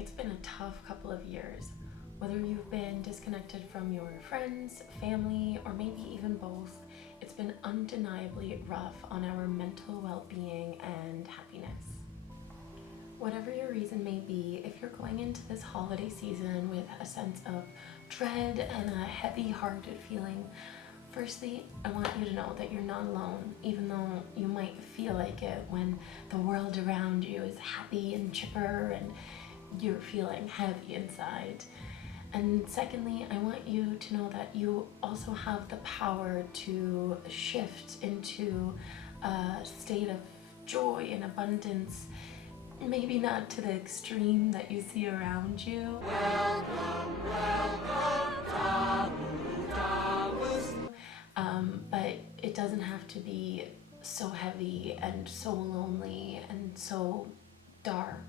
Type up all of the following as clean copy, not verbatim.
it's been a tough couple of years. Whether you've been disconnected from your friends, family, or maybe even both, it's been undeniably rough on our mental well-being and happiness. Whatever your reason may be, if you're going into this holiday season with a sense of dread and a heavy-hearted feeling, firstly, I want you to know that you're not alone, even though you might feel like it when the world around you is happy and chipper and you're feeling heavy inside. And secondly, I want you to know that you also have the power to shift into a state of joy and abundance, maybe not to the extreme that you see around you. Welcome, But it doesn't have to be so heavy and so lonely and so dark.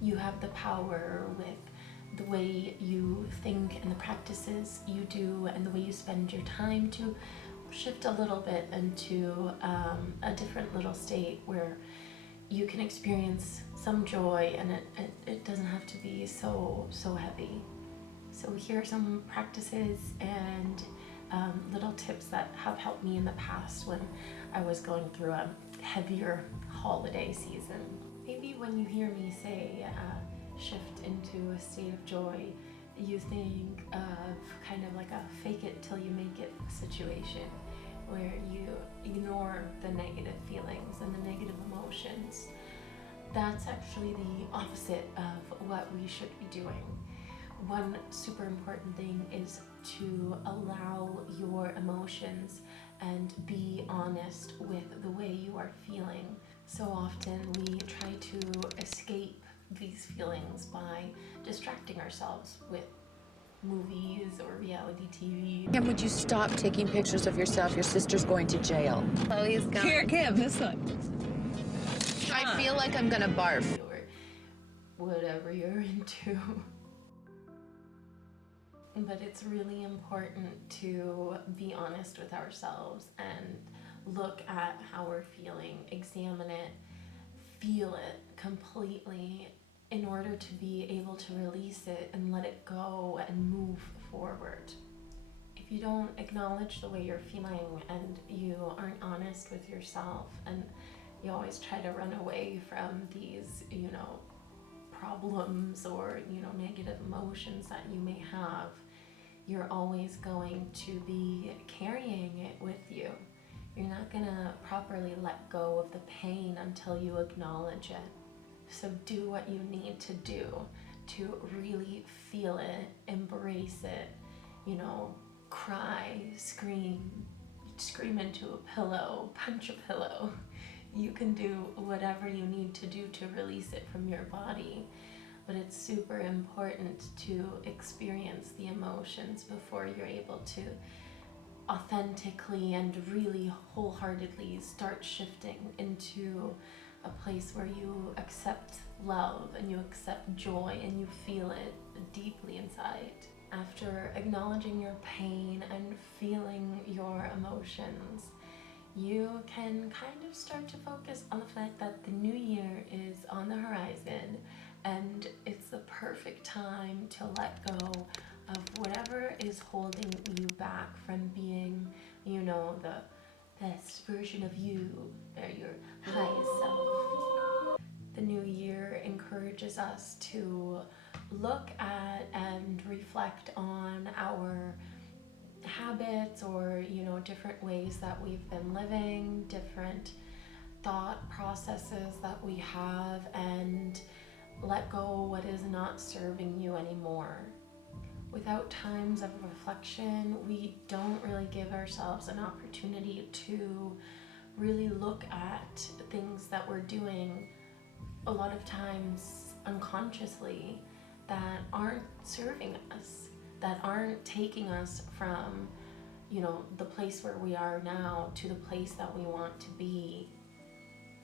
You have the power with the way you think and the practices you do and the way you spend your time to shift a little bit into a different little state where you can experience some joy, and it doesn't have to be so heavy. So here are some practices and little tips that have helped me in the past when I was going through a heavier holiday season. Maybe when you hear me say shift into a state of joy, you think of kind of like a fake it till you make it situation, where you ignore the negative feelings and the negative emotions. That's actually the opposite of what we should be doing. One super important thing is to allow your emotions and be honest with the way you are feeling. So often we try to escape these feelings by distracting ourselves with movies or reality TV. Kim, would you stop taking pictures of yourself? Your sister's going to jail. Chloe's going. Here, Kim, this one. I feel like I'm gonna barf. Or whatever you're into. But it's really important to be honest with ourselves and look at how we're feeling, examine it, feel it completely in order to be able to release it and let it go and move forward. If you don't acknowledge the way you're feeling and you aren't honest with yourself and you always try to run away from these, problems or, negative emotions that you may have, you're always going to be carrying it with you. You're not gonna properly let go of the pain until you acknowledge it. So do what you need to do to really feel it, embrace it, cry, scream into a pillow, punch a pillow. You can do whatever you need to do to release it from your body. But it's super important to experience the emotions before you're able to authentically and really wholeheartedly start shifting into a place where you accept love and you accept joy and you feel it deeply inside. After acknowledging your pain and feeling your emotions, you can kind of start to focus on the fact that the new year is on the horizon and it's the perfect time to let go of whatever is holding you back from being, the best version of you or your highest self. The new year encourages us to look at and reflect on our habits or different ways that we've been living, different thought processes that we have, and let go what is not serving you anymore. Without times of reflection, we don't really give ourselves an opportunity to really look at things that we're doing a lot of times unconsciously that aren't serving us, that aren't taking us from, the place where we are now to the place that we want to be.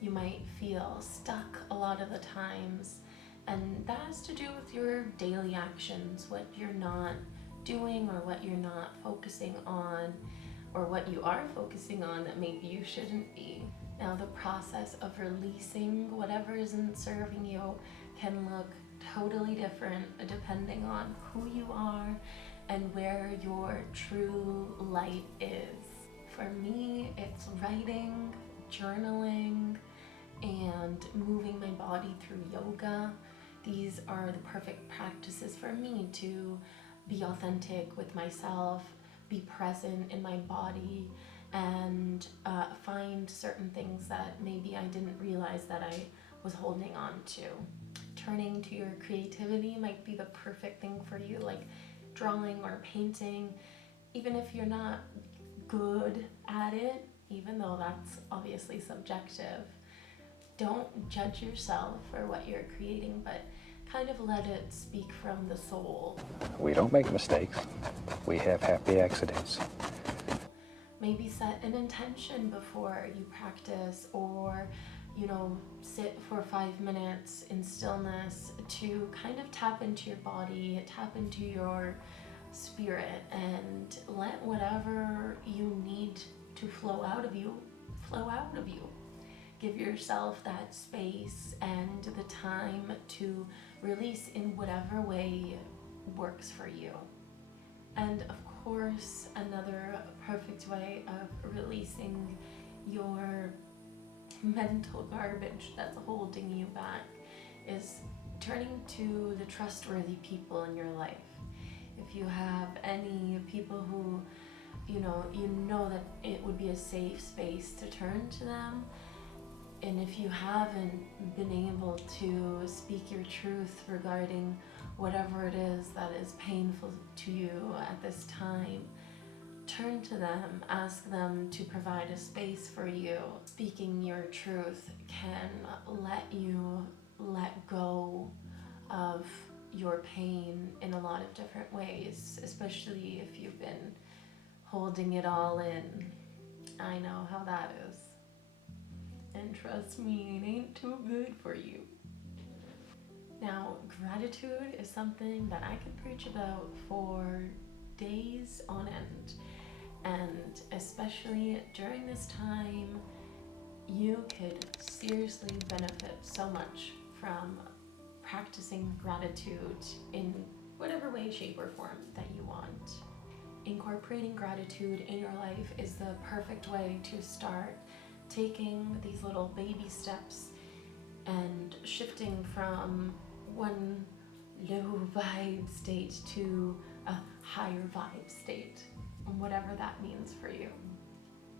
You might feel stuck a lot of the times, and that has to do with your daily actions, what you're not doing or what you're not focusing on, or what you are focusing on that maybe you shouldn't be. Now, the process of releasing whatever isn't serving you can look totally different depending on who you are and where your true light is. For me, it's writing, journaling, and moving my body through yoga. These are the perfect practices for me to be authentic with myself, be present in my body, and find certain things that maybe I didn't realize that I was holding on to. Turning to your creativity might be the perfect thing for you, like drawing or painting, even if you're not good at it, even though that's obviously subjective. Don't judge yourself for what you're creating, but kind of let it speak from the soul. We don't make mistakes. We have happy accidents. Maybe set an intention before you practice, or sit for 5 minutes in stillness to kind of tap into your body, tap into your spirit, and let whatever you need to flow out of you, flow out of you. Give yourself that space and the time to release in whatever way works for you. And of course, another perfect way of releasing your mental garbage that's holding you back is turning to the trustworthy people in your life. If you have any people who you know that it would be a safe space to turn to them, and if you haven't been able to speak your truth regarding whatever it is that is painful to you at this time, turn to them, ask them to provide a space for you. Speaking your truth can let you let go of your pain in a lot of different ways, especially if you've been holding it all in. I know how that is. And trust me, it ain't too good for you. Now, gratitude is something that I could preach about for days on end. And especially during this time, you could seriously benefit so much from practicing gratitude in whatever way, shape, or form that you want. Incorporating gratitude in your life is the perfect way to start taking these little baby steps and shifting from one low vibe state to a higher vibe state, whatever that means for you.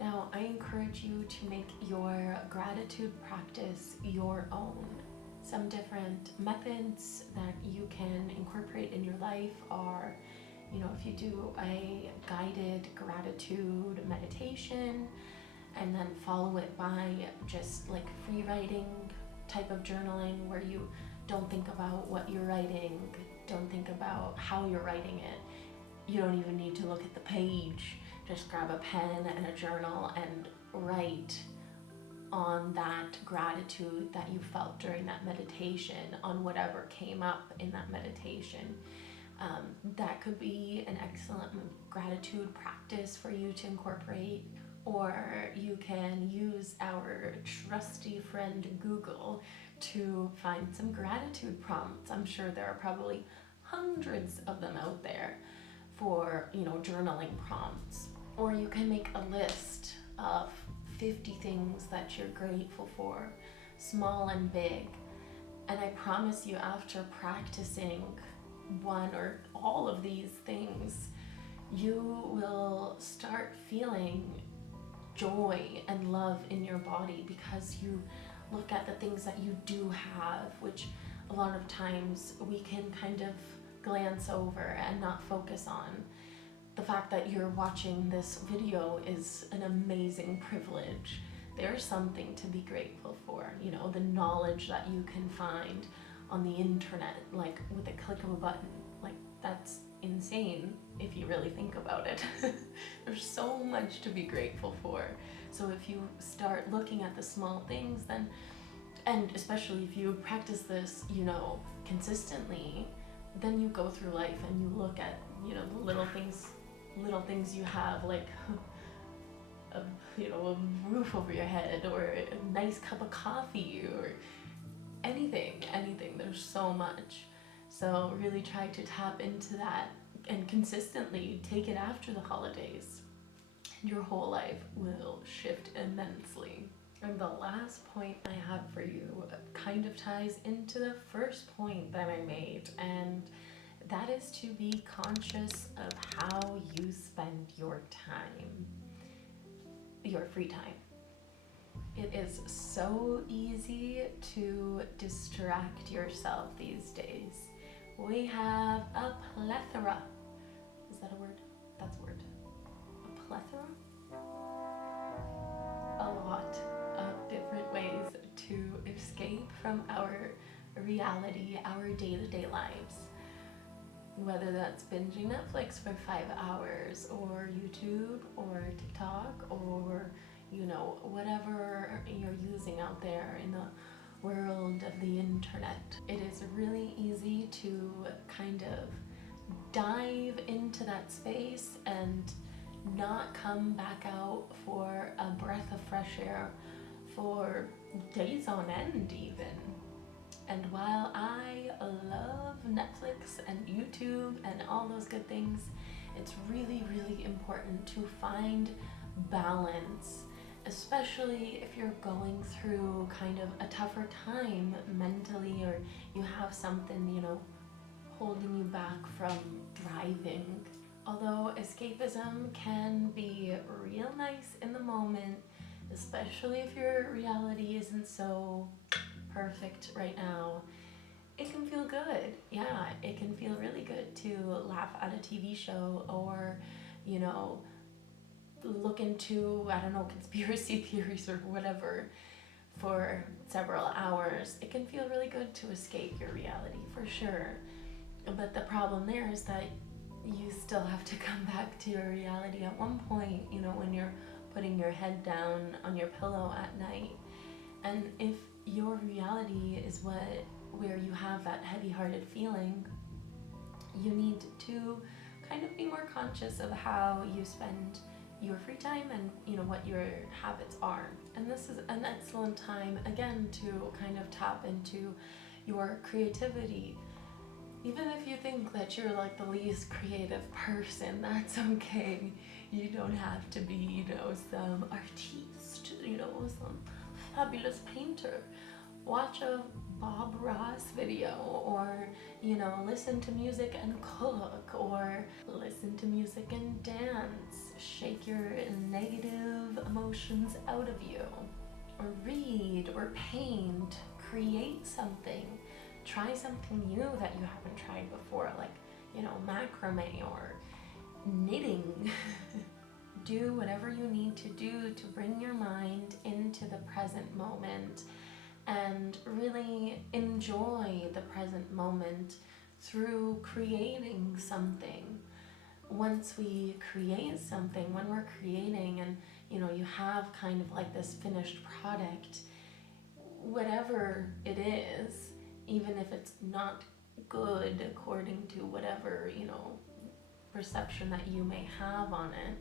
Now, I encourage you to make your gratitude practice your own. Some different methods that you can incorporate in your life are, if you do a guided gratitude meditation, and then follow it by just like free writing type of journaling where you don't think about what you're writing, don't think about how you're writing it. You don't even need to look at the page. Just grab a pen and a journal and write on that gratitude that you felt during that meditation, on whatever came up in that meditation. That could be an excellent gratitude practice for you to incorporate. Or you can use our trusty friend Google to find some gratitude prompts. I'm sure there are probably hundreds of them out there for, journaling prompts. Or you can make a list of 50 things that you're grateful for, small and big. And I promise you, after practicing one or all of these things, you will start feeling joy and love in your body, because you look at the things that you do have, which a lot of times we can kind of glance over and not focus on. The fact that you're watching this video is an amazing privilege. There's something to be grateful for, the knowledge that you can find on the internet, like with a click of a button. Like, that's insane if you really think about it. There's so much to be grateful for. So if you start looking at the small things, then, and especially if you practice this, consistently, then you go through life and you look at, the little things you have, like a a roof over your head, or a nice cup of coffee, or anything. There's so much. So really try to tap into that and consistently take it after the holidays. Your whole life will shift immensely. And the last point I have for you kind of ties into the first point that I made, and that is to be conscious of how you spend your time, your free time. It is so easy to distract yourself these days. We have a plethora. Is that a word? That's a word. A plethora? A lot of different ways to escape from our reality, our day-to-day lives. Whether that's binging Netflix for 5 hours, or YouTube, or TikTok, or whatever you're using out there in the world of the internet. It is really easy to kind of dive into that space and not come back out for a breath of fresh air for days on end even. And while I love Netflix and YouTube and all those good things, it's really, really important to find balance, especially if you're going through kind of a tougher time mentally, or you have something, holding you back from thriving. Although escapism can be real nice in the moment, especially if your reality isn't so perfect right now, it can feel good. Yeah, it can feel really good to laugh at a TV show, or, look into, conspiracy theories or whatever for several hours. It can feel really good to escape your reality, for sure. But the problem there is that you still have to come back to your reality at one point, when you're putting your head down on your pillow at night. And if your reality is where you have that heavy-hearted feeling, you need to kind of be more conscious of how you spend your free time and what your habits are. And this is an excellent time again to kind of tap into your creativity. Even if you think that you're like the least creative person, that's okay. You don't have to be, some artiste, some fabulous painter. Watch a Bob Ross video, or listen to music and cook, or listen to music and dance. Shake your negative emotions out of you, or read, or paint, create something. Try something new that you haven't tried before, like macrame or knitting. Do whatever you need to do to bring your mind into the present moment and really enjoy the present moment through creating something. Once we create something, when we're creating and you have kind of like this finished product, whatever it is, even if it's not good according to whatever perception that you may have on it,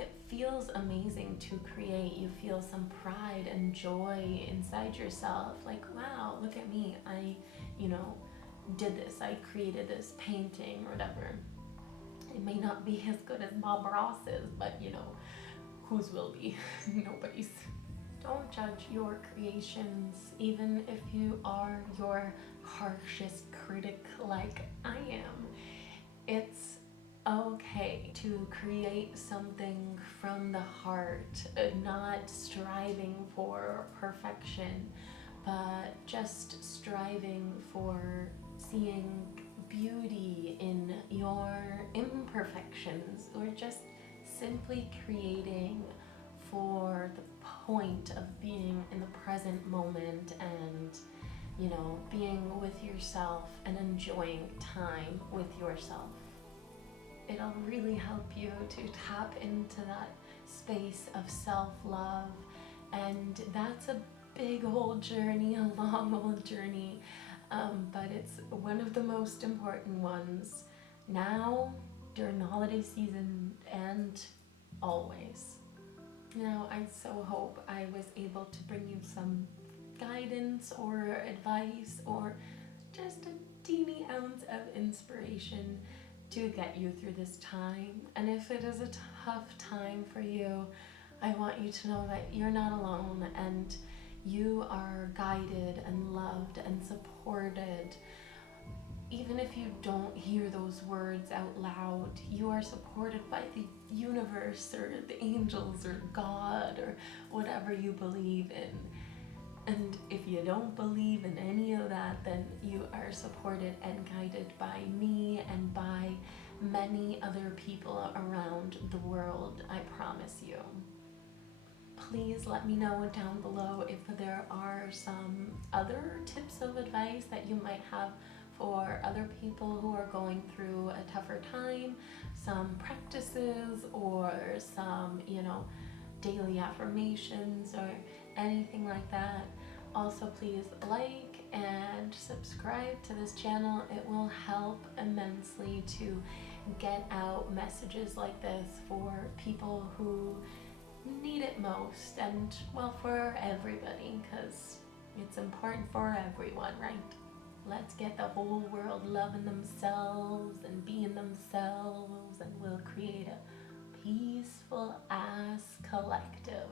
it feels amazing to create. You feel some pride and joy inside yourself, like, wow, look at me, I did this, I created this painting or whatever. It may not be as good as Bob Ross's, but whose will be? Nobody's. Don't judge your creations, even if you are your harshest critic like I am. It's okay to create something from the heart, not striving for perfection, but just striving for seeing beauty in your imperfections, or just simply creating for the point of being in the present moment and being with yourself and enjoying time with yourself. It'll really help you to tap into that space of self-love, and that's a big old journey, a long old journey, but it's one of the most important ones now, during the holiday season, and always. Now, I so hope I was able to bring you some guidance or advice or just a teeny ounce of inspiration to get you through this time. And if it is a tough time for you, I want you to know that you're not alone and you are guided and loved and supported. Even if you don't hear those words out loud, you are supported by the universe or the angels or God or whatever you believe in. And if you don't believe in any of that, then you are supported and guided by me and by many other people around the world, I promise you. Please let me know down below if there are some other tips of advice that you might have for other people who are going through a tougher time, some practices or some, daily affirmations or anything like that. Also, please like and subscribe to this channel. It will help immensely to get out messages like this for people who need it most, and well, for everybody, because it's important for everyone, right? Let's get the whole world loving themselves and being themselves, and we'll create a peaceful ass collective.